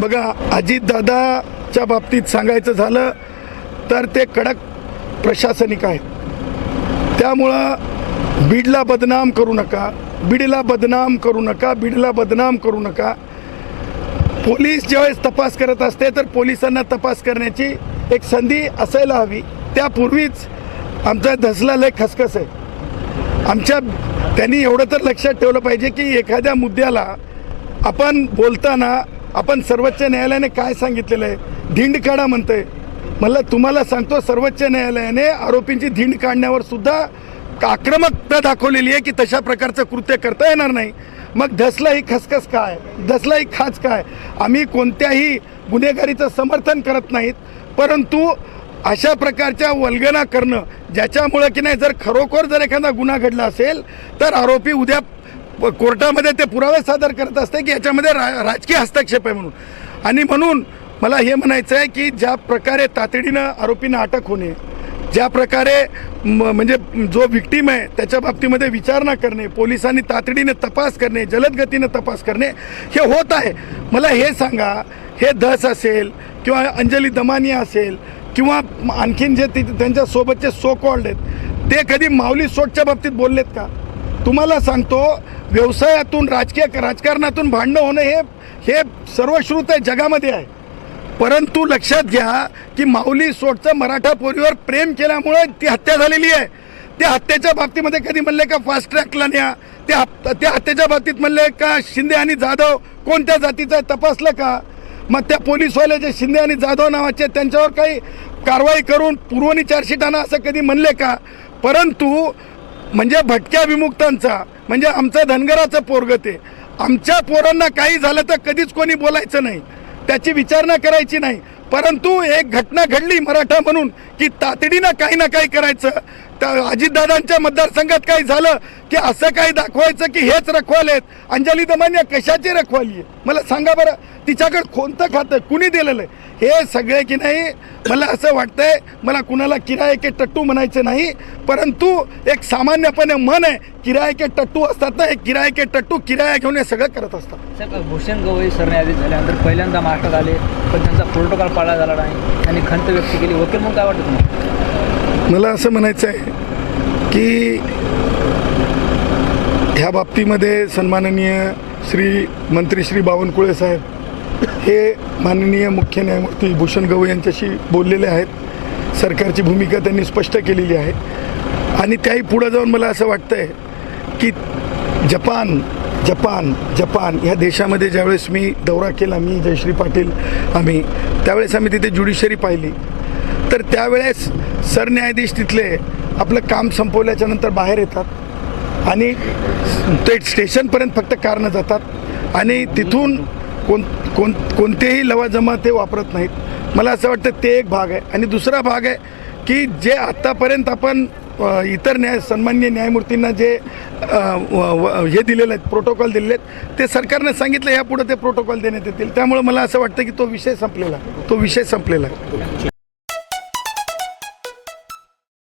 बघा अजितदादाच्या बाबतीत सांगायचं झालं तर ते कडक प्रशासनिक आहेत. त्यामुळं बीडला बदनाम करू नका बीडला बदनाम करू नका बीडला बदनाम करू नका. पोलीस ज्यावेळेस तपास करत असते तर पोलिसांना तपास करण्याची एक संधी असायला हवी. त्यापूर्वीच आमचा धसला लय खसखस आहे. आमच्या त्यांनी एवढं तर लक्षात ठेवलं पाहिजे की एखाद्या मुद्द्याला आपण बोलताना आपण सर्वोच्च न्यायालयाने काय सांगितलेलं आहे? धिंड काढा म्हणतंय. मला तुम्हाला सांगतो सर्वोच्च न्यायालयाने आरोपींची धिंड काढण्यावर सुद्धा आक्रमकता दाखवलेली आहे की तशा प्रकारचं कृत्य करता येणार नाही. मग धसला ही खसखस काय? धसला ही खाच काय? आम्ही कोणत्याही गुन्हेगारीचं समर्थन करत नाहीत परंतु अशा प्रकारच्या वल्गना करणं ज्याच्यामुळं की नाही जर खरोखर जर एखादा गुन्हा घडला असेल तर आरोपी उद्या कोर्टामध्ये ते पुरावे सादर करत असते की याच्यामध्ये रा राजकीय हस्तक्षेप आहे म्हणून. आणि म्हणून मला हे म्हणायचं आहे की ज्या प्रकारे तातडीनं आरोपींना अटक होणे ज्या प्रकारे म- म्हणजे जो विक्टीम आहे त्याच्या बाबतीमध्ये विचारणा करणे पोलिसांनी तातडीने तपास करणे जलदगतीनं तपास करणे हे होत आहे. मला हे सांगा हे धस असेल किंवा अंजली दमानिया असेल किंवा आणखीन जे ते त्यांच्यासोबतचे सो कॉल्ड आहेत ते कधी माऊली सोटच्या बाबतीत बोललेत का? तुम्हाला सांगतो व्यवसायातून राजकीय राजकारणातून भांडणं होणं हे हे सर्वश्रुत आहे जगामध्ये आहे. परंतु लक्षात घ्या की माऊली सोटचं मराठा पोरीवर प्रेम केल्यामुळं ती हत्या झालेली आहे. त्या हत्येच्या बाबतीमध्ये कधी म्हणले का फास्ट ट्रॅकला न्या? त्या त्या हत्येच्या बाबतीत म्हणले का शिंदे आणि जाधव कोणत्या जातीचं तपासलं का? मग त्या पोलीसवाले जे शिंदे आणि जाधव नावाचे त्यांच्यावर काही कारवाई करून पूर्वनी चार्जशीट आणा असं कधी म्हणले का? परंतु म्हणजे भटक्या विमुक्तांचा म्हणजे आमचं धनगराचं पोरग ते. आमच्या पोरांना काही झालं तर कधीच कोणी बोलायचं नाही. त्याची विचारणा करायची नाही. परंतु एक घटना घडली मराठा म्हणून की तातडीनं काही ना काही करायचं. त्या अजितदादांच्या मतदारसंघात काही झालं की असं काही दाखवायचं की हेच रखवालेत अंजली दमान्या कशाची रखवाली आहे? मला सांगा बरं तिच्याकडे कोणतं खातं? कुणी दिलेलं आहे? हे सगळे की नाही मला असं वाटतंय मला कुणाला किराये के टट्टू म्हणायचं नाही परंतु एक सामान्यपणे मन आहे किराये के टट्टू असतात ना हे किराये के टट्टू किराया घेऊन हे सगळं करत असतात. भूषण गवई सरन्यायाधीश झाल्यानंतर पहिल्यांदा महाराष्ट्रात आले पण त्यांचा प्रोटोकॉल पाळला झाला नाही त्यांनी खंत व्यक्त केली. वकील म्हणून काय वाटतं तुम्हाला? मला असं म्हणायचं आहे की ह्या बाबतीमध्ये सन्माननीय श्री मंत्री श्री बावनकुळे साहेब हे माननीय मुख्य न्यायमूर्ती भूषण गवई यांच्याशी बोललेले आहेत. सरकारची भूमिका त्यांनी स्पष्ट केलेली आहे. आणि त्याही पुढं जाऊन मला असं वाटतं आहे की जपान जपान जपान ह्या देशामध्ये ज्यावेळेस मी दौरा केला मी जयश्री पाटील आम्ही त्यावेळेस आम्ही तिथे ज्युडिशरी पाहिली. तर त्यावेळेस सरन्यायाधीश तिथले आपलं काम संपवल्याच्या नंतर बाहेर येतात आणि ते स्टेशनपर्यंत फक्त कारनं जातात. आणि तिथून कोण कोण कोणतेही लवाजमा ते वापरत नाहीत. मला असं वाटतं ते एक भाग आहे. आणि दुसरा भाग आहे की जे आत्तापर्यंत आपण इतर न्याय सन्मान्य न्यायमूर्तींना जे व- हे दिलेले आहेत प्रोटोकॉल दिलेले आहेत ते सरकारनं सांगितलं यापुढे ते प्रोटोकॉल देण्यात येतील. त्यामुळे मला असं वाटतं की तो विषय संपलेला तो विषय संपलेला